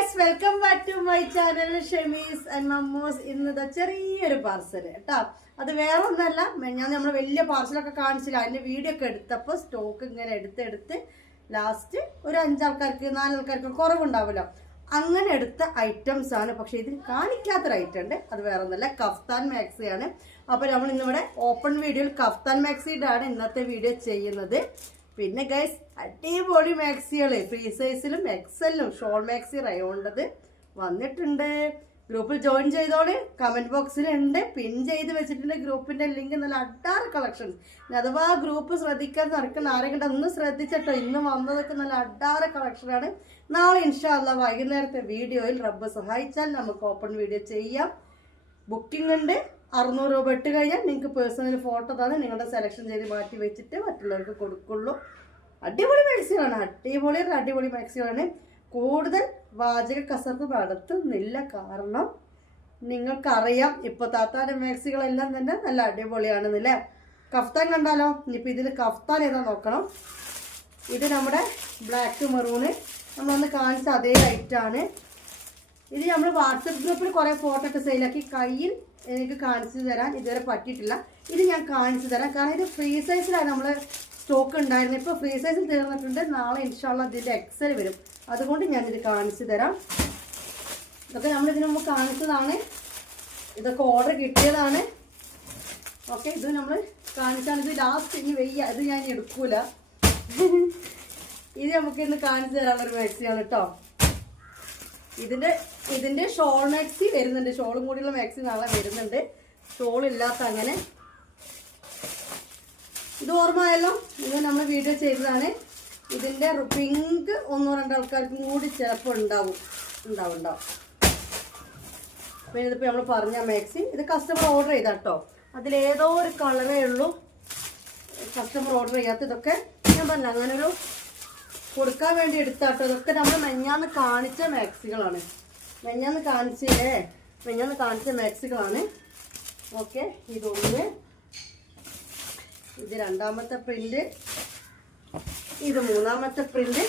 Guys welcome back to my channel Shemees and Mammoos. ഇന്നത്തെ ചെറിയൊരു parcel കേട്ടോ. അത് വേറെ ഒന്നല്ല, ഞാൻ നമ്മൾ വലിയ പാർസലൊക്കെ കാണിച്ചില്ല, അതിന്റെ വീഡിയോ ഒക്കെ എടുത്തപ്പോൾ സ്റ്റോക്ക് ഇങ്ങനെ എടുത്ത് ലാസ്റ്റ് ഒരു 5 ആൾക്കാർക്ക് 4 ആൾക്കാർക്ക് കുറവുണ്ടാവുമല്ലോ, അങ്ങനെ എടുത്ത ഐറ്റംസ് ആണ്. പക്ഷെ ഇതിൽ കാണിക്കാത്തൊരു ഐറ്റം ഉണ്ട്, അത് വേറെ ഒന്നല്ല, കഫ്താൻ മാക്സിയാണ്. അപ്പോൾ നമ്മൾ ഇന്നിവിടെ ഓപ്പൺ വീഡിയോയിൽ കഫ്താൻ മാക്സിയുടെ ആണ് ഇന്നത്തെ വീഡിയോ ചെയ്യുന്നത്. പിന്നെ ഗൈസ് അടിപൊളി മാക്സികൾ ഫ്രീ സൈസിലും എക്സലിലും ഷോൾ മാക്സി റയോണ്ടത് വന്നിട്ടുണ്ട്. ഗ്രൂപ്പിൽ ജോയിൻ ചെയ്തോളി, കമന്റ് ബോക്സിലുണ്ട്, പിൻ ചെയ്ത് വെച്ചിട്ടുണ്ട് ഗ്രൂപ്പിന്റെ ലിങ്ക്. നല്ല അഡാറ് കളക്ഷൻസ്. അഥവാ ഗ്രൂപ്പ് ശ്രദ്ധിക്കാൻ നടക്കുന്ന ആരെങ്കിലും ഒന്ന് ശ്രദ്ധിച്ചിട്ടോ, ഇന്ന് വന്നതൊക്കെ നല്ല അഡാറ് കളക്ഷനാണ്. നാളെ ഇൻഷാ അല്ലാഹ് വൈകുന്നേരത്തെ വീഡിയോയിൽ റബ്ബ് സഹായിച്ചാൽ നമുക്ക് ഓപ്പൺ വീഡിയോ ചെയ്യാം. ബുക്കിംഗ് ഉണ്ട്. 600 രൂപ ഇട്ട് കഴിഞ്ഞാൽ നിങ്ങൾക്ക് പേഴ്സണൽ ഫോട്ടോ തന്നെ നിങ്ങളുടെ സെലക്ഷൻ ചെയ്ത് മാറ്റി വെച്ചിട്ട് മറ്റുള്ളവർക്ക് കൊടുക്കുള്ളൂ. അടിപൊളി മാക്സികളാണ്, അടിപൊളി മാക്സികളാണ്. കൂടുതൽ വാചക കസർത്ത് നടത്തുന്നില്ല, കാരണം നിങ്ങൾക്കറിയാം ഇപ്പോൾ താത്താൻ്റെ മാക്സികളെല്ലാം തന്നെ നല്ല അടിപൊളിയാണെന്നല്ലേ. കഫ്താൻ കണ്ടാലോ? ഇനിയിപ്പോൾ ഇതിൽ കഫ്താൻ ഏതാ നോക്കണം. ഇത് നമ്മുടെ ബ്ലാക്ക് മെറൂണ് നമ്മളൊന്ന് കാണിച്ച അതേ ഐറ്റാണ്. ഇത് നമ്മൾ വാട്സപ്പ് ഗ്രൂപ്പിൽ കുറേ ഫോട്ടോ ഒക്കെ സെയിലാക്കി കയ്യിൽ എനിക്ക് കാണിച്ചു തരാൻ ഇതുവരെ പറ്റിയിട്ടില്ല. ഇത് ഞാൻ കാണിച്ചു തരാം, കാരണം ഇത് ഫ്രീ സൈസിലാണ് നമ്മൾ സ്റ്റോക്ക് ഉണ്ടായിരുന്നത്. ഇപ്പോൾ ഫ്രീ സൈസിൽ തീർന്നിട്ടുണ്ട്. നാളെ ഇൻഷാല്ല ഇതിൻ്റെ എക്സൽ വരും, അതുകൊണ്ട് ഞാനിത് കാണിച്ചു തരാം. ഇതൊക്കെ നമ്മൾ ഇതിനു മുമ്പ് കാണിച്ചതാണ്, ഇതൊക്കെ ഓർഡർ കിട്ടിയതാണ്. ഓക്കെ, ഇത് നമ്മൾ കാണിച്ചാണ്. ഇത് ലാസ്റ്റ് ഇനി വെയ്യ, ഇത് ഞാൻ എടുക്കൂല. ഇത് നമുക്ക് ഇന്ന് കാണിച്ചു തരാനുള്ളൊരു മാക്സിയാണ് കേട്ടോ. ഇതിന്റെ ഷോൾ മാക്സി വരുന്നുണ്ട്, ഷോളും കൂടിയുള്ള മാക്സി നാളെ വരുന്നുണ്ട്. ഷോൾ ഇല്ലാത്ത അങ്ങനെ. ഇത് ഓർമ്മയല്ലോ, ഇത് നമ്മൾ വീഡിയോ ചെയ്തതാണ്. ഇതിന്റെ പിങ്ക് 1-2 ആൾക്കാർക്കും കൂടി ചിലപ്പോൾ ഉണ്ടാവും. പിന്നെ ഇതിപ്പോൾ നമ്മൾ പറഞ്ഞ മാക്സി ഇത് കസ്റ്റമർ ഓർഡർ ചെയ്താട്ടോ. അതിലേതോ ഒരു കളറേ ഉള്ളൂ കസ്റ്റമർ ഓർഡർ ചെയ്യാത്ത. ഇതൊക്കെ ഞാൻ പറഞ്ഞ അങ്ങനെ ഒരു കൊടുക്കാൻ വേണ്ടി എടുത്താട്ടോ. ഇതൊക്കെ നമ്മൾ മെഞ്ഞാന്ന് കാണിച്ച മാക്സികളാണ്. മെഞ്ഞാന്ന് കാണിച്ച മാക്സികളാണ്. ഓക്കെ, ഇതൊന്ന്, ഇത് 2ാമത്തെ പ്രിന്റ്, ഇത് 3ാമത്തെ പ്രിന്റ്.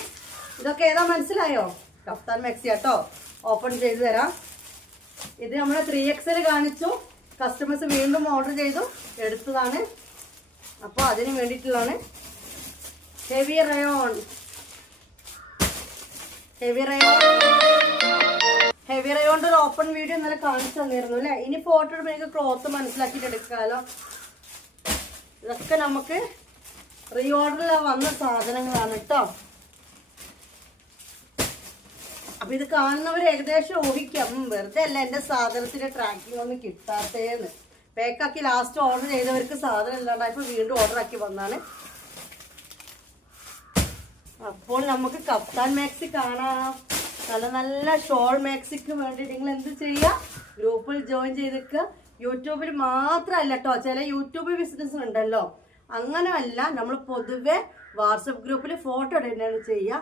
ഇതൊക്കെ ഏതാ മനസ്സിലായോ? കഫ്താൻ മാക്സി ആട്ടോ. ഓപ്പൺ ചെയ്ത് തരാം. ഇത് നമ്മൾ 3XL കാണിച്ചു, കസ്റ്റമേഴ്സ് വീണ്ടും ഓർഡർ ചെയ്തു എടുത്തതാണ്. അപ്പോൾ അതിന് വേണ്ടിയിട്ടുള്ളതാണ്. ഹെവി റയോണ്ട് ഒരു ഓപ്പൺ വീഡിയോ ഇന്നലെ കാണിച്ചു തന്നിരുന്നു അല്ലേ. ഇനി ഫോട്ടോ എടുക്കുമ്പോൾ എനിക്ക് ക്ലോത്ത് മനസ്സിലാക്കിയിട്ട് എടുക്കാമല്ലോ. ഇതൊക്കെ നമുക്ക് റീ ഓർഡറിൽ വന്ന സാധനങ്ങളാണ് കേട്ടോ. അപ്പൊ ഇത് കാണുന്നവർ ഏകദേശം ഊഹിക്കാം, വെറുതെ അല്ല എൻ്റെ സാധനത്തിന്റെ ട്രാക്കിംഗ് ഒന്നും കിട്ടാത്തേന്ന്. പേക്കാക്കി ലാസ്റ്റ് ഓർഡർ ചെയ്തവർക്ക് സാധനം ഇല്ലാണ്ടായപ്പോൾ വീണ്ടും ഓർഡർ ആക്കി വന്നാണ്. അപ്പോൾ നമുക്ക് കഫ്താൻ മാക്സി കാണാം. നല്ല ഷോൾ മാക്സിക്ക് വേണ്ടി നിങ്ങൾ എന്ത് ചെയ്യുക, ഗ്രൂപ്പിൽ ജോയിൻ ചെയ്തിക്കുക. യൂട്യൂബിൽ മാത്രമല്ല കേട്ടോ, ചില യൂട്യൂബ് ബിസിനസ് ഉണ്ടല്ലോ, അങ്ങനെ അല്ല, നമ്മൾ പൊതുവെ വാട്സപ്പ് ഗ്രൂപ്പിൽ ഫോട്ടോ ഇടുന്നതാണ് ചെയ്യുക.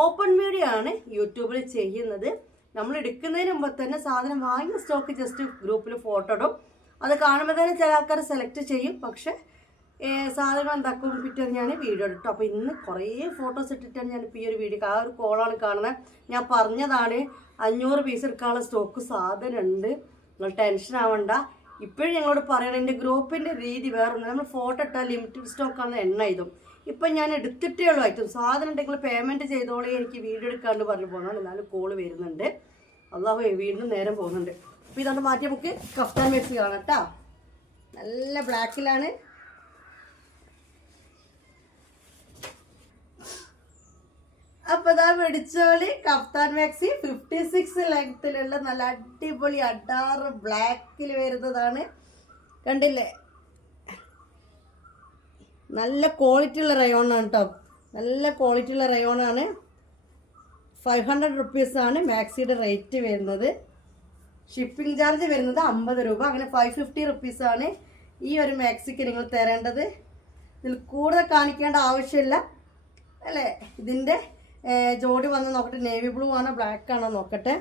ഓപ്പൺ വീഡിയോ ആണ് യൂട്യൂബിൽ ചെയ്യുന്നത്. നമ്മൾ എടുക്കുന്നതിന് മുമ്പ് തന്നെ സാധനം വാങ്ങിയ സ്റ്റോക്ക് ജസ്റ്റ് ഗ്രൂപ്പിൽ ഫോട്ടോ ഇടും. അത് കാണുമ്പോൾ തന്നെ ചില ആൾക്കാർ സെലക്ട് ചെയ്യും. പക്ഷെ സാധനം എന്താക്കും പിറ്റേന്ന് ഞാൻ വീഡിയോ ഇട്ടു. അപ്പോൾ ഇന്ന് കുറേ ഫോട്ടോസ് ഇട്ടിട്ടാണ് ഞാനിപ്പോൾ ഈ ഒരു വീഡിയോ, ആ ഒരു കോളാണ് കാണുന്നത്. ഞാൻ പറഞ്ഞതാണ് 500 പീസ് എടുക്കാനുള്ള സ്റ്റോക്ക് സാധനം ഉണ്ട്, നിങ്ങൾ ടെൻഷൻ ആവണ്ട. ഇപ്പോഴും ഞങ്ങളോട് പറയണം, എൻ്റെ ഗ്രൂപ്പിൻ്റെ രീതി വേറെ ഒന്നും. നമ്മൾ ഫോട്ടോ ഇട്ടാൽ ലിമിറ്റഡ് സ്റ്റോക്കാണ് എണ്ണ ഇതും. ഇപ്പം ഞാൻ എടുത്തിട്ടേ ഉള്ളൂ ഐറ്റം. സാധനം ഉണ്ടെങ്കിൽ പേയ്മെൻറ്റ് ചെയ്തോളേ, എനിക്ക് വീഡിയോ എടുക്കാണ്ട് പറഞ്ഞു പോകുന്നതാണ്. എന്നാലും കോള് വരുന്നുണ്ട്, അല്ലാഹ് വീണ്ടും നേരം പോകുന്നുണ്ട്. അപ്പോൾ ഇതുകൊണ്ട് മാറ്റി നമുക്ക് കഫ്താൻ മാക്സി കാണാം കേട്ടോ. നല്ല ബ്ലാക്കിലാണ്. അപ്പൊ ഇതാ പിടിച്ചോളി, കഫ്താൻ മാക്സി 56 ലെങ്ത്തിലുള്ള നല്ല അടിപൊളി അഡാറ് ബ്ലാക്കിൽ വരുന്നതാണ്. കണ്ടില്ലേ, നല്ല ക്വാളിറ്റി ഉള്ള റയോണാണ് കേട്ടോ. നല്ല ക്വാളിറ്റി ഉള്ള റയോണാണ്. 500 റുപ്പീസാണ് മാക്സിയുടെ റേറ്റ് വരുന്നത്. ഷിപ്പിംഗ് ചാർജ് വരുന്നത് 50 രൂപ. അങ്ങനെ 550 റുപ്പീസാണ് ഈ ഒരു മാക്സിക്ക് നിങ്ങൾ തരേണ്ടത്. ഇതിൽ കൂടുതൽ കാണിക്കേണ്ട ആവശ്യമില്ല അല്ലേ. ഇതിൻ്റെ ജോഡി വന്ന് നോക്കട്ടെ, നേവി ബ്ലൂ ആണോ ബ്ലാക്ക് ആണോ നോക്കട്ടെ.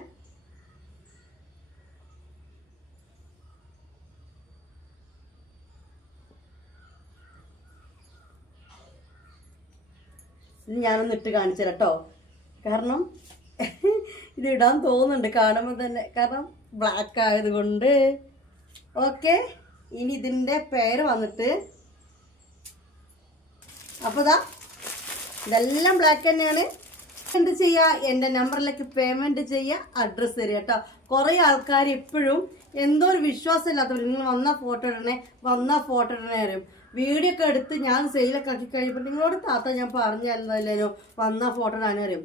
ഇത് ഞാനൊന്ന് ഇട്ട് കാണിച്ചു തരാം കേട്ടോ. കാരണം ഇത് ഇടാൻ തോന്നുന്നുണ്ട് കാണുമ്പോൾ തന്നെ, കാരണം ബ്ലാക്ക് ആയതുകൊണ്ട്. ഓക്കെ, ഇനി ഇതിൻ്റെ പേര് വന്നിട്ട്, അപ്പോൾ ഇതെല്ലാം ബ്ലാക്ക് തന്നെയാണ്. എന്ത് ചെയ്യുക, എൻ്റെ നമ്പറിലേക്ക് പേയ്മെൻറ്റ് ചെയ്യുക, അഡ്രസ്സ് തരിക കേട്ടോ. കുറേ ആൾക്കാർ എപ്പോഴും എന്തോ ഒരു വിശ്വാസം ഇല്ലാത്തവർ, നിങ്ങൾ വന്ന ഫോട്ടോ ഇടണേ വരും. വീഡിയോ ഒക്കെ എടുത്ത് ഞാൻ സെയിലൊക്കെ ആക്കി കഴിയുമ്പോൾ നിങ്ങളോട് താത്ത ഞാൻ പറഞ്ഞല്ലോ വന്ന ഫോട്ടോ ഇടാനും അറിയും.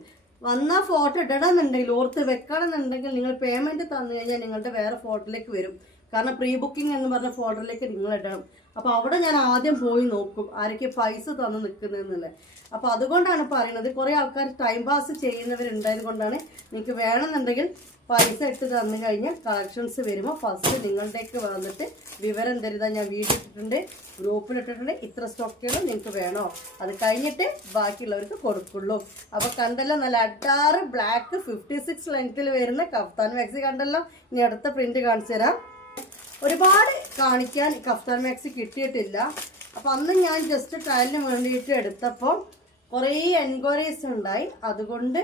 വന്ന ഫോട്ടോ ഇടണമെന്നുണ്ടെങ്കിൽ ഓർത്ത് വെക്കണമെന്നുണ്ടെങ്കിൽ നിങ്ങൾ പേയ്മെൻറ്റ് തന്നു കഴിഞ്ഞാൽ നിങ്ങളുടെ വേറെ ഫോട്ടോയിലേക്ക് വരും. കാരണം പ്രീ ബുക്കിംഗ് എന്ന് പറഞ്ഞ ഫോട്ടോയിലേക്ക് നിങ്ങൾ ഇടണം. അപ്പോൾ അവിടെ ഞാൻ ആദ്യം പോയി നോക്കും ആരൊക്കെ പൈസ തന്ന് നിൽക്കുന്നതെന്നുള്ളത്. അപ്പോൾ അതുകൊണ്ടാണ് പറയുന്നത്. കുറേ ആൾക്കാർ ടൈം പാസ് ചെയ്യുന്നവരുണ്ടായത് കൊണ്ടാണ്. നിങ്ങൾക്ക് വേണമെന്നുണ്ടെങ്കിൽ പൈസ ഇട്ട് തന്നു കഴിഞ്ഞാൽ കളക്ഷൻസ് വരുമ്പോൾ ഫസ്റ്റ് നിങ്ങളുടെയൊക്കെ വന്നിട്ട് വിവരം തരുതാ. ഞാൻ വീഡിയോ ഇട്ടിട്ടുണ്ട്, ഗ്രൂപ്പിലിട്ടിട്ടുണ്ട്, ഇത്ര സ്റ്റോക്കുകൾ നിങ്ങൾക്ക് വേണോ, അത് കഴിഞ്ഞിട്ട് ബാക്കിയുള്ളവർക്ക് കൊടുക്കുള്ളൂ. അപ്പോൾ കണ്ടല്ലോ നല്ല അഡാറ് ബ്ലാക്ക് 56 ലെങ്ത്തിൽ വരുന്ന കഫ്താൻ മാക്സി കണ്ടല്ലോ. ഇനി അടുത്ത പ്രിന്റ് കാണിച്ചു തരാം. ഒരുപാട് കാണിക്കാൻ കഫ്താൻ മാക്സി കിട്ടിയിട്ടില്ല. അപ്പോൾ അന്ന് ഞാൻ ജസ്റ്റ് ട്രയലിന് വേണ്ടിയിട്ട് എടുത്തപ്പോൾ കുറേ എൻക്വയറീസ് ഉണ്ടായി. അതുകൊണ്ട്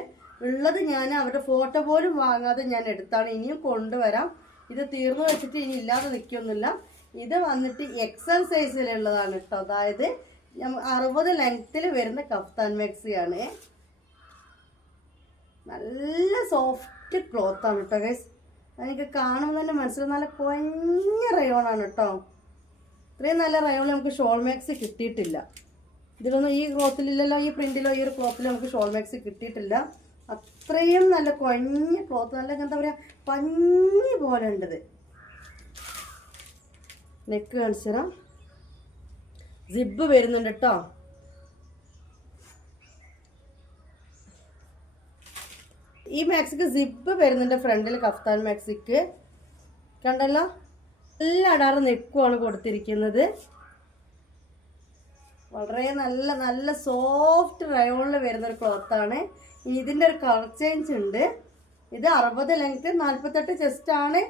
ഉള്ളത് ഞാൻ അവരുടെ ഫോട്ടോ പോലും വാങ്ങാതെ ഞാൻ എടുത്താണ്. ഇനിയും കൊണ്ടുവരാം. ഇത് തീർന്നു വെച്ചിട്ട് ഇനി ഇല്ലാതെ നിൽക്കൊന്നുമില്ല. ഇത് വന്നിട്ട് XL സൈസിലുള്ളതാണ് കേട്ടോ. അതായത് 60 ലെങ്ത്തിൽ വരുന്ന കഫ്താൻ മാക്സിയാണ്. നല്ല സോഫ്റ്റ് ക്ലോത്താണ് കേട്ടോ ഗൈസ്. എനിക്ക് കാണുമ്പോൾ തന്നെ മനസ്സിലാവും നല്ല കുഞ്ഞ റയോണാണ് കേട്ടോ. ഇത്രയും നല്ല റയോൺ നമുക്ക് ഷോൾ മാക്സി കിട്ടിയിട്ടില്ല. ഇതിലൊന്നും ഈ ക്ലോത്തിലില്ലല്ലോ, ഈ പ്രിന്റിലോ ഈ ഒരു ക്ലോത്തിൽ നമുക്ക് ഷോൾ മാക്സി കിട്ടിയിട്ടില്ല. അത്രയും നല്ല കുഞ്ഞ ക്ലോത്ത്, നല്ല എന്താ പറയുക പഞ്ഞി പോലെ ഉണ്ടത്. നെക്ക് കാണിച്ചുതരാം. സിബ് വരുന്നുണ്ട് കേട്ടോ. ഈ മാക്സിക്ക് സിബ് വരുന്നുണ്ട് ഫ്രണ്ടിൽ. കഫ്താൻ മാക്സിക്ക് കണ്ടല്ലോ, നല്ല അടാറ് നെക്കുമാണ് കൊടുത്തിരിക്കുന്നത്. വളരെ നല്ല നല്ല സോഫ്റ്റ് റയോണിൽ വരുന്നൊരു ക്ലോത്താണ്. ഇനി ഇതിൻ്റെ ഒരു കളർ ചേഞ്ച് ഉണ്ട്. ഇത് 60 ലെങ്ത് 48 ചെസ്റ്റാണ്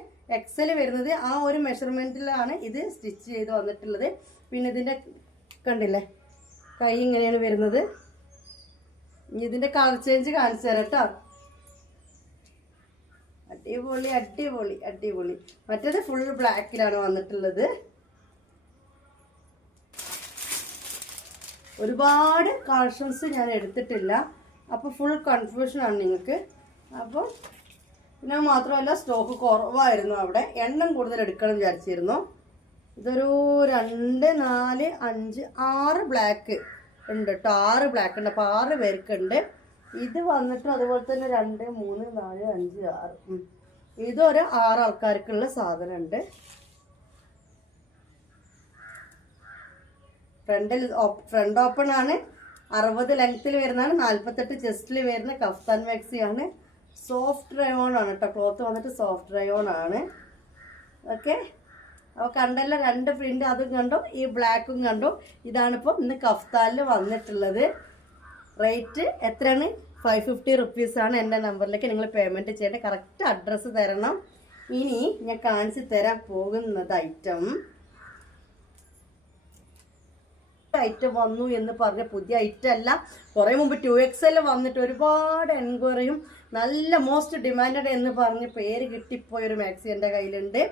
XL വരുന്നത്. ആ ഒരു മെഷർമെൻറ്റിലാണ് ഇത് സ്റ്റിച്ച് ചെയ്ത് വന്നിട്ടുള്ളത്. പിന്നെ ഇതിൻ്റെ കണ്ടില്ലേ കൈ ഇങ്ങനെയാണ് വരുന്നത്. ഇനി ഇതിൻ്റെ കളർ ചേഞ്ച് കാണിച്ചു തരാം കേട്ടോ. അടിപൊളി അടിപൊളി അടിപൊളി. മറ്റേത് ഫുൾ ബ്ലാക്കിലാണ് വന്നിട്ടുള്ളത്. ഒരുപാട് കളക്ഷൻസ് ഞാൻ എടുത്തിട്ടില്ല, അപ്പോൾ ഫുൾ കൺഫ്യൂഷനാണ് നിങ്ങൾക്ക്. അപ്പോൾ പിന്നെ മാത്രമല്ല സ്റ്റോക്ക് കുറവായിരുന്നു. അവിടെ എണ്ണം കൂടുതൽ എടുക്കണം വിചാരിച്ചിരുന്നു. ഇതൊരു 2, 4, 5, 6 ബ്ലാക്ക് ഉണ്ട് കേട്ടോ. 6 ബ്ലാക്ക് ഉണ്ട്. അപ്പോൾ 6 പേർക്കുണ്ട്. ഇത് വന്നിട്ട് അതുപോലെ തന്നെ 2, 3, 4, 5, 6 ഇതൊരു 6 ആൾക്കാർക്കുള്ള സാധനം ഉണ്ട്. ഫ്രണ്ട് ഓപ്പൺ ആണ്. 60 ലെങ്ത്തിൽ വരുന്നതാണ്. 48 ചെസ്റ്റിൽ വരുന്ന കഫ്താൻ മാക്സിയാണ്. സോഫ്റ്റ് റയോൺ ആണ് കേട്ടോ. ക്ലോത്ത് വന്നിട്ട് സോഫ്റ്റ് റയോൺ ആണ്. ഓക്കെ, അപ്പോൾ കണ്ടല്ലോ 2 പ്രിന്റ്. അതും കണ്ടു, ഈ ബ്ലാക്കും കണ്ടു. ഇതാണിപ്പോൾ ഇന്ന് കഫ്താനിൽ വന്നിട്ടുള്ളത്. റേറ്റ് എത്രയാണ്? 550 റുപ്പീസാണ്. എൻ്റെ നമ്പറിലേക്ക് നിങ്ങൾ പേയ്മെൻറ്റ് ചെയ്യേണ്ട. കറക്റ്റ് അഡ്രസ്സ് തരണം. ഇനി ഞാൻ കാണിച്ചു തരാൻ പോകുന്നത് ഐറ്റം വന്നു എന്ന് പറഞ്ഞ പുതിയ ഐറ്റം അല്ല. കുറേ മുമ്പ് 2XL വന്നിട്ട് ഒരുപാട് എൻക്വയറിയും നല്ല മോസ്റ്റ് ഡിമാൻഡഡ് എന്ന് പറഞ്ഞ് പേര് കിട്ടിപ്പോയൊരു മാക്സി എൻ്റെ കയ്യിലുണ്ട്.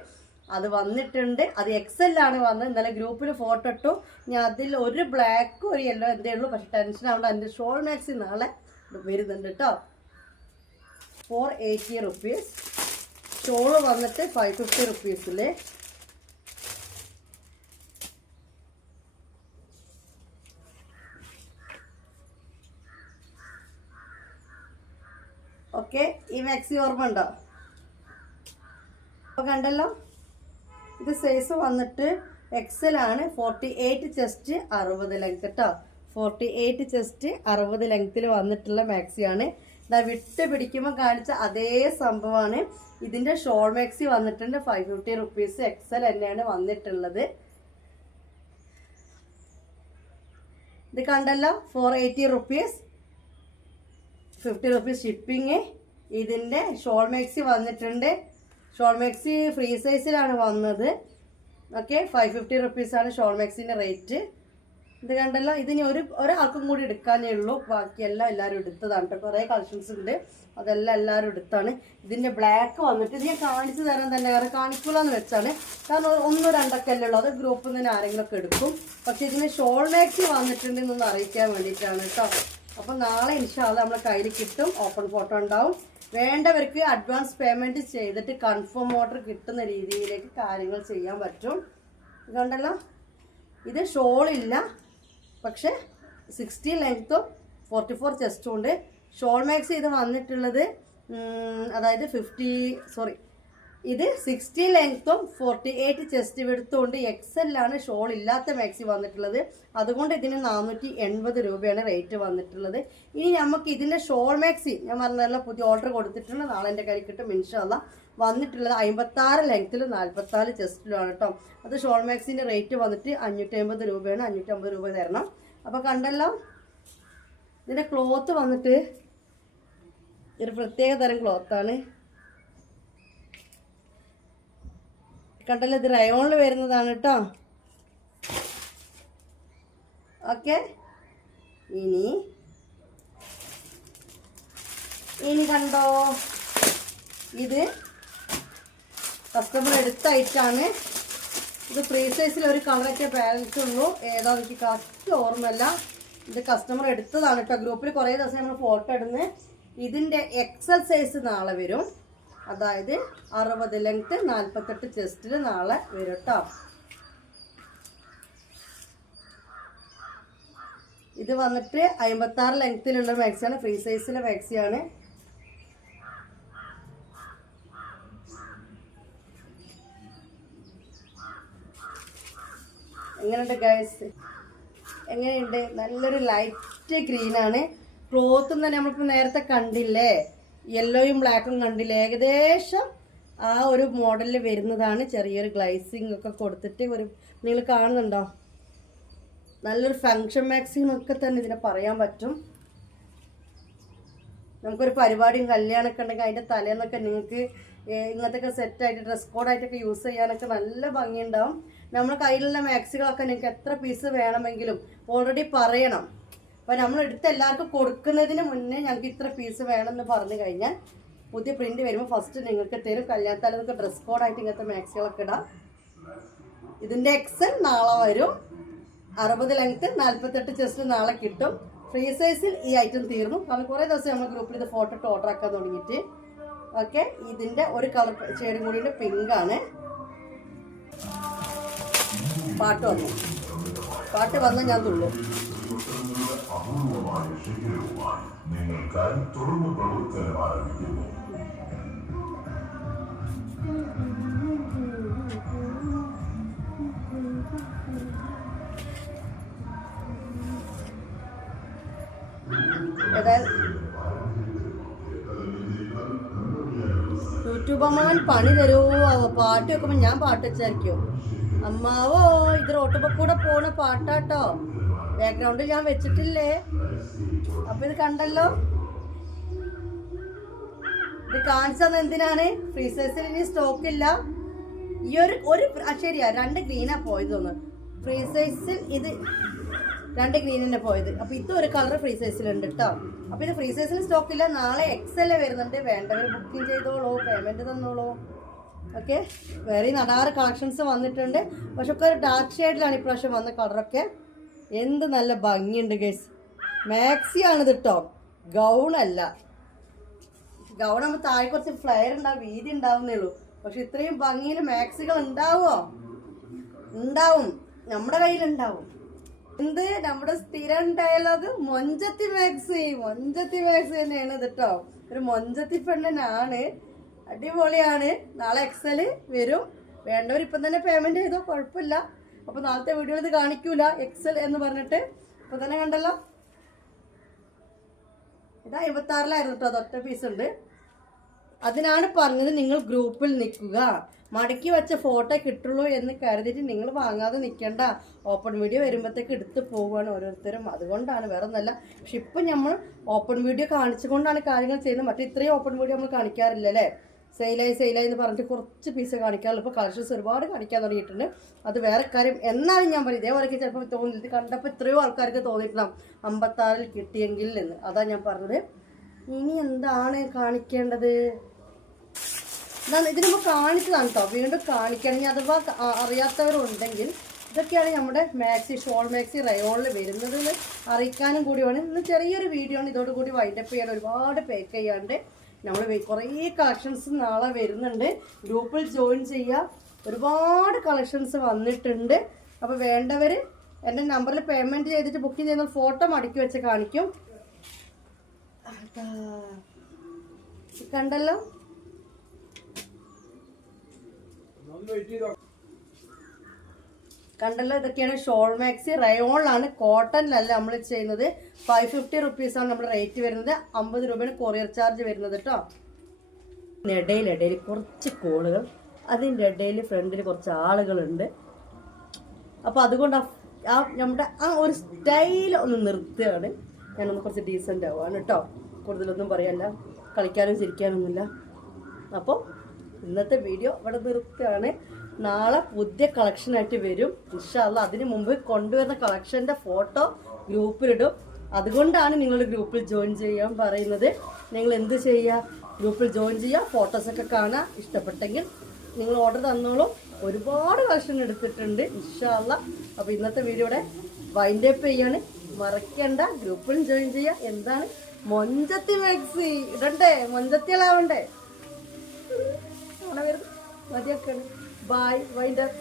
അത് വന്നിട്ടുണ്ട്. അത് XL ആണ് വന്നത്. ഇന്നലെ ഗ്രൂപ്പിൽ ഫോട്ടോ ഇട്ടു ഞാൻ. അതിൽ ഒരു ബ്ലാക്ക് ഒരു യെല്ലോ എന്തേ ഉള്ളൂ. പക്ഷെ ടെൻഷൻ ആവേണ്ട, എൻ്റെ ഷോൾ മാക്സി നാളെ വരുന്നുണ്ട് കേട്ടോ. 480 റുപ്പീസ്. ഷോള് വന്നിട്ട് 550 റുപ്പീസിൽ. ഓക്കെ, ഈ മാക്സി ഓർമ്മ ഉണ്ടോ? അപ്പോൾ കണ്ടല്ലോ, ഇത് സൈസ് വന്നിട്ട് XL ആണ്. 48 ചെസ്റ്റ് 60 ലെങ്ത് കേട്ടോ. 48 ചെസ്റ്റ് 60 ലെങ്ത്തിൽ വന്നിട്ടുള്ള മാക്സിയാണ്. ഇതാ വിട്ട് പിടിക്കുമ്പോൾ കാണിച്ച അതേ സംഭവമാണ്. ഇതിൻ്റെ ഷോൾ മാക്സി വന്നിട്ടുണ്ട് 550 റുപ്പീസ്. XL തന്നെയാണ് വന്നിട്ടുള്ളത്. ഇത് കണ്ടല്ലോ, 480 റുപ്പീസ്, 50 റുപ്പീസ് ഷിപ്പിങ്. ഇതിൻ്റെ ഷോൾ മാക്സി വന്നിട്ടുണ്ട്. ഷോൾ മാക്സി ഫ്രീ സൈസിലാണ് വന്നത്. ഓക്കെ, 550 റുപ്പീസാണ് ഷോൾ മാക്സിൻ്റെ റേറ്റ്. ഇത് കണ്ടല്ലോ, ഇതിന് ഒരാൾക്കും കൂടി എടുക്കാനേ ഉള്ളൂ, ബാക്കിയെല്ലാം എല്ലാവരും എടുത്തതാണ് കേട്ടോ. കുറേ കളക്ഷൻസ് ഉണ്ട്, അതെല്ലാം എല്ലാവരും എടുത്താണ്. ഇതിൻ്റെ ബ്ലാക്ക് വന്നിട്ട് ഇത് ഞാൻ കാണിച്ചു തരാൻ തന്നെ, കാരണം കാണിക്കൂലെന്ന് വെച്ചാണ്, കാരണം 1-2 അല്ലേ ഉള്ളൂ, അത് ഗ്രൂപ്പിൽ നിന്ന് ആരെങ്കിലും ഒക്കെ എടുക്കും. പക്ഷെ ഇതിന് ഷോൾ മാക്സി വന്നിട്ടുണ്ടെന്നൊന്ന് അറിയിക്കാൻ വേണ്ടിയിട്ടാണ് കേട്ടോ. അപ്പം നാളെ ഇൻഷാ അല്ലാഹ് നമ്മളെ കയ്യിൽ കിട്ടും, ഓപ്പൺ ഫോട്ടോ ഉണ്ടാവും. വേണ്ടവർക്ക് അഡ്വാൻസ് പേയ്മെൻറ്റ് ചെയ്തിട്ട് കൺഫേം ഓർഡർ കിട്ടുന്ന രീതിയിലേക്ക് കാര്യങ്ങൾ ചെയ്യാൻ പറ്റും. ഇതുണ്ടല്ലോ, ഇത് ഷോളില്ല, പക്ഷെ 60 ലെങ്ത്തും 44 ചെസ്റ്റും ഉണ്ട്. ഷോൾ മാക്സി ഇത് വന്നിട്ടുള്ളത് അതായത് ഇത് 60 ലെങ്ത്തും 48 ചെസ്റ്റ് വിടുത്തും ഉണ്ട്. എക്സെല്ലാണ് ഷോൾ ഇല്ലാത്ത മാക്സി വന്നിട്ടുള്ളത്. അതുകൊണ്ട് ഇതിന് 480 രൂപയാണ് റേറ്റ് വന്നിട്ടുള്ളത്. ഇനി നമുക്ക് ഇതിൻ്റെ ഷോൾ മാക്സി ഞാൻ പറഞ്ഞല്ലോ, പുതിയ ഓർഡർ കൊടുത്തിട്ടുണ്ട്, നാളെ എൻ്റെ കയ്യിൽ കിട്ടും ഇൻഷാ അല്ലാഹ്. വന്നിട്ടുള്ളത് 56 ലെങ്ത്തിലും 44 ചെസ്റ്റിലുമാണ് കേട്ടോ. അത് ഷോൾ മാക്സിൻ്റെ റേറ്റ് വന്നിട്ട് 550 രൂപയാണ്. 550 രൂപ തരണം. അപ്പോൾ കണ്ടല്ലോ, ഇതിൻ്റെ ക്ലോത്ത് വന്നിട്ട് ഒരു പ്രത്യേക തരം ക്ലോത്താണ്. കണ്ടല്ലോ, ഇത് റയോണിൽ വരുന്നതാണ് കേട്ടോ. ഓക്കെ, ഇനി കണ്ടോ, ഇത് കസ്റ്റമർ എടുത്ത ഐറ്റാണ്. ഇത് ഫ്രീ സൈസിൽ ഒരു കളറൊക്കെ ബാലൻസ് ഉള്ളൂ, ഏതാ എനിക്ക് കറക്റ്റ് ഓർമ്മല്ല. ഇത് കസ്റ്റമർ എടുത്തതാണ് കേട്ടോ. ഗ്രൂപ്പിൽ കുറേ ദിവസം നമ്മൾ ഫോട്ടോ ഇടുന്നത്. ഇതിൻ്റെ എക്സൽ സൈസ് നാളെ വരും, അതായത് 60 ലെങ്ത്ത് 48 ചെസ്റ്റിൽ നാളെ വരും കേട്ടോ. ഇത് വന്നിട്ട് 56 ലെങ്ത്തിലുള്ള മാക്സിയാണ്, ഫ്രീ സൈസിലെ മാക്സിയാണ്. എങ്ങനെയുണ്ട് ഗൈസ്, എങ്ങനെയുണ്ട്? നല്ലൊരു ലൈറ്റ് ഗ്രീനാണ്. ക്ലോത്തും തന്നെ നമ്മളിപ്പോൾ നേരത്തെ കണ്ടില്ലേ, യെല്ലോയും ബ്ലാക്കും കണ്ടില്ലേ, ഏകദേശം ആ ഒരു മോഡലിൽ വരുന്നതാണ്. ചെറിയൊരു ഗ്ലൈസിങ് ഒക്കെ കൊടുത്തിട്ട് നിങ്ങൾ കാണുന്നുണ്ടോ, നല്ലൊരു ഫങ്ഷൻ മാക്സിങ് ഒക്കെ തന്നെ ഇതിനെ പറയാൻ പറ്റും. നമുക്കൊരു പരിപാടിയും കല്യാണമൊക്കെ ഉണ്ടെങ്കിൽ അതിൻ്റെ തലേന്നൊക്കെ നിങ്ങൾക്ക് ഇങ്ങനത്തെയൊക്കെ സെറ്റായിട്ട് ഡ്രസ് കോഡായിട്ടൊക്കെ യൂസ് ചെയ്യാനൊക്കെ നല്ല ഭംഗിയുണ്ടാവും. നമ്മുടെ കയ്യിലുള്ള മാക്സികളൊക്കെ നിങ്ങൾക്ക് എത്ര പീസ് വേണമെങ്കിലും ഓൾറെഡി പറയണം. അപ്പോൾ നമ്മൾ എടുത്ത് എല്ലാവർക്കും കൊടുക്കുന്നതിന് മുന്നേ ഞങ്ങൾക്ക് ഇത്ര പീസ് വേണമെന്ന് പറഞ്ഞു കഴിഞ്ഞാൽ പുതിയ പ്രിന്റ് വരുമ്പോൾ ഫസ്റ്റ് നിങ്ങൾക്ക് തരും. കല്യാണത്താലൊക്കെ ഡ്രസ് കോഡായിട്ട് ഇങ്ങനത്തെ മാക്സികളൊക്കെ ഇടാം. ഇതിൻ്റെ എക്സൽ നാളെ വരും. 60 ലെങ്ത്ത് 48 ചെസ്റ്റ് നാളെ കിട്ടും. ഫ്രീ സൈസിൽ ഈ ഐറ്റം തീർന്നു. കാരണം കുറേ ദിവസം നമ്മൾ ഗ്രൂപ്പിൽ ഇത് ഫോട്ടോ ഇട്ട് ഓർഡർ ആക്കാൻ തുടങ്ങിയിട്ട്. ഓക്കെ, ഇതിൻ്റെ ഒരു കളർ ഷെയ്ഡും കൂടി പിങ്കാണ്. പാട്ട് വന്ന് ഞാൻ തുള്ളു. യൂട്യൂബ് അമ്മാവൻ പണി തരുമോ? പാട്ട് വെക്കുമ്പോൾ ഞാൻ പാട്ട് വെച്ചായിരിക്കും. അമ്മാവോ, ഇത് റോട്ടുമ്പോ കൂടെ പോണ പാട്ടാട്ടോ, ബാക്ക്ഗ്രൗണ്ടിൽ ഞാൻ വെച്ചിട്ടില്ലേ. അപ്പൊ ഇത് കണ്ടല്ലോ, ഇത് കാണിച്ചത് എന്തിനാണ്? ഫ്രീ സൈസിൽ ഇനി സ്റ്റോക്ക് ഇല്ല. ഈ ഒരു ശരിയാ, 2 ഗ്രീനാ പോയത് തോന്നുന്നു. ഫ്രീ സൈസിൽ ഇത് 2 ഗ്രീനിന്റെ പോയത്. അപ്പൊ ഇത് ഒരു കളർ ഫ്രീ സൈസിലുണ്ട് കേട്ടോ. അപ്പൊ ഇത് ഫ്രീ സൈസിൽ സ്റ്റോക്ക് ഇല്ല. നാളെ എക്സൽ വരുന്നുണ്ട്. വേണ്ടവർ ബുക്കിംഗ് ചെയ്തോളൂ, പേയ്മെന്റ് തന്നോളൂ. ഓക്കെ, വേറെ 6 കളക്ഷൻസ് വന്നിട്ടുണ്ട്. പക്ഷെ ഒക്കെ ഒരു ഡാർക്ക് ഷെയ്ഡിലാണ് ഇപ്രാവശ്യം വന്ന കളറൊക്കെ. എന്ത് നല്ല ഭംഗിയുണ്ട് ഗൈസ്. മാക്സി ആണിത് കേട്ടോ, ഗൗണല്ല. ഗൗൺ ആകുമ്പോൾ താഴെ കുറച്ച് ഫ്ലെയർ ഉണ്ടാവും, വീതി ഉണ്ടാവുന്നേ ഉള്ളൂ. പക്ഷെ ഇത്രയും ഭംഗിയിൽ മാക്സികൾ ഉണ്ടാവുമോ? ഉണ്ടാവും, നമ്മുടെ കയ്യിലുണ്ടാവും. എന്ത് നമ്മുടെ സ്ഥിരം ഡയലോഗ്, മൊഞ്ചത്തി മാക്സി തന്നെയാണ് ഇത് കേട്ടോ. ഒരു മൊഞ്ചത്തി പെണ്ണനാണ്, അടിപൊളിയാണ്. നാളെ എക്സൽ വരും. വേണ്ടവർ ഇപ്പം തന്നെ പേയ്മെന്റ് ചെയ്തോ, കുഴപ്പമില്ല. അപ്പോൾ നാളത്തെ വീഡിയോ ഇത് കാണിക്കൂല എക്സൽ എന്ന് പറഞ്ഞിട്ട്. ഇപ്പം തന്നെ കണ്ടല്ലോ, ഇത് 56 കേട്ടോ. അതൊറ്റ പീസ് ഉണ്ട്. അതിനാണ് പറഞ്ഞത് നിങ്ങൾ ഗ്രൂപ്പിൽ നിൽക്കുക. മടക്കി വെച്ച ഫോട്ടോ കിട്ടുള്ളൂ എന്ന് കരുതിയിട്ട് നിങ്ങൾ വാങ്ങാതെ നിൽക്കേണ്ട. ഓപ്പൺ വീഡിയോ വരുമ്പോഴത്തേക്ക് എടുത്ത് പോവുകയാണ് ഓരോരുത്തരും. അതുകൊണ്ടാണ്, വേറെ ഒന്നല്ല. പക്ഷെ ഇപ്പം നമ്മൾ ഓപ്പൺ വീഡിയോ കാണിച്ചുകൊണ്ടാണ് കാര്യങ്ങൾ ചെയ്യുന്നത്. മറ്റേ ഇത്രയും ഓപ്പൺ വീഡിയോ നമ്മൾ കാണിക്കാറില്ലല്ലേ. സെയിലായി എന്ന് പറഞ്ഞിട്ട് കുറച്ച് പീസ് കാണിക്കാറുള്ളൂ. ഇപ്പോൾ കളക്ഷൻസ് ഒരുപാട് കാണിക്കാൻ തുടങ്ങിയിട്ടുണ്ട്. അത് വേറെ കാര്യം. എന്നാലും ഞാൻ പറയും ഇതേപോലെയൊക്കെ ചിലപ്പോൾ തോന്നിയത് കണ്ടപ്പോൾ എത്രയോ ആൾക്കാർക്ക് തോന്നിയിട്ടുണ്ടാവും 56 കിട്ടിയെങ്കിൽ എന്ന്. അതാ ഞാൻ പറഞ്ഞത്. ഇനി എന്താണ് കാണിക്കേണ്ടത്? ഇതിന് മുമ്പ് കാണിച്ചതാണ് കേട്ടോ, വീണ്ടും കാണിക്കുകയാണെങ്കിൽ അഥവാ അറിയാത്തവരുണ്ടെങ്കിൽ ഇതൊക്കെയാണ് നമ്മുടെ മാക്സി, ഷോൾ മാക്സി റയോണിൽ വരുന്നത് അറിയിക്കാനും കൂടിയാണ്. ഇന്ന് ചെറിയൊരു വീഡിയോ ആണ്. ഇതോടുകൂടി വൈൻഡപ്പ് ചെയ്യാൻ ഒരുപാട് പേക്ക് ചെയ്യാണ്ട് നമ്മൾ കുറേ കളക്ഷൻസ് നാളെ വരുന്നുണ്ട്. ഗ്രൂപ്പിൽ ജോയിൻ ചെയ്യുക. ഒരുപാട് കളക്ഷൻസ് വന്നിട്ടുണ്ട്. അപ്പോൾ വേണ്ടവർ എൻ്റെ നമ്പറിൽ പേയ്മെൻറ്റ് ചെയ്തിട്ട് ബുക്ക് ചെയ്യുന്ന ഫോട്ടോ മടക്കി വെച്ച് കാണിക്കും. കണ്ടല്ലോ, ഇതൊക്കെയാണ് ഷോൾ മാക്സി റയോണിലാണ്, കോട്ടണിലല്ല നമ്മൾ ചെയ്യുന്നത്. 550 റുപ്പീസാണ് നമ്മുടെ റേറ്റ് വരുന്നത്. 50 രൂപയാണ് കൊറിയർ ചാർജ് വരുന്നത് കേട്ടോ. ഇടയിൽ കുറച്ച് കോളുകൾ, അതിൻ്റെ ഇടയിൽ ഫ്രണ്ടിൽ കുറച്ച് ആളുകളുണ്ട്. അപ്പോൾ അതുകൊണ്ട് നമ്മുടെ ഒരു സ്റ്റൈൽ ഒന്ന് നിർത്തുകയാണ്. ഞാനൊന്ന് കുറച്ച് ഡീസൻ്റ് ആവുകയാണ് കേട്ടോ. കൂടുതലൊന്നും പറയല്ല, കളിക്കാനും ചിരിക്കാനൊന്നുമില്ല. അപ്പോൾ ഇന്നത്തെ വീഡിയോ ഇവിടെ നിർത്തുകയാണ്. നാളെ പുതിയ കളക്ഷനായിട്ട് വരും ഇൻഷാ അല്ലാഹ്. അതിന് മുമ്പ് കൊണ്ടുവരുന്ന കളക്ഷൻ്റെ ഫോട്ടോ ഗ്രൂപ്പിലിടും. അതുകൊണ്ടാണ് നിങ്ങൾ ഗ്രൂപ്പിൽ ജോയിൻ ചെയ്യാൻ പറയുന്നത്. നിങ്ങൾ എന്ത് ചെയ്യുക, ഗ്രൂപ്പിൽ ജോയിൻ ചെയ്യുക, ഫോട്ടോസൊക്കെ കാണുക. ഇഷ്ടപ്പെട്ടെങ്കിൽ നിങ്ങൾ ഓർഡർ തന്നോളൂ. ഒരുപാട് കളക്ഷൻ എടുത്തിട്ടുണ്ട് ഇൻഷാ അല്ലാഹ്. അപ്പോൾ ഇന്നത്തെ വീഡിയോയുടെ വൈൻഡപ്പ് ചെയ്യാണ്. മറക്കണ്ട, ഗ്രൂപ്പിൽ ജോയിൻ ചെയ്യുക. എന്താണ് മൊഞ്ചത്തി മാക്സി ഇടണ്ടേ, മൊഞ്ചത്തികളാവണ്ടേ? മതിയൊക്കെയാണ്. By, wind up.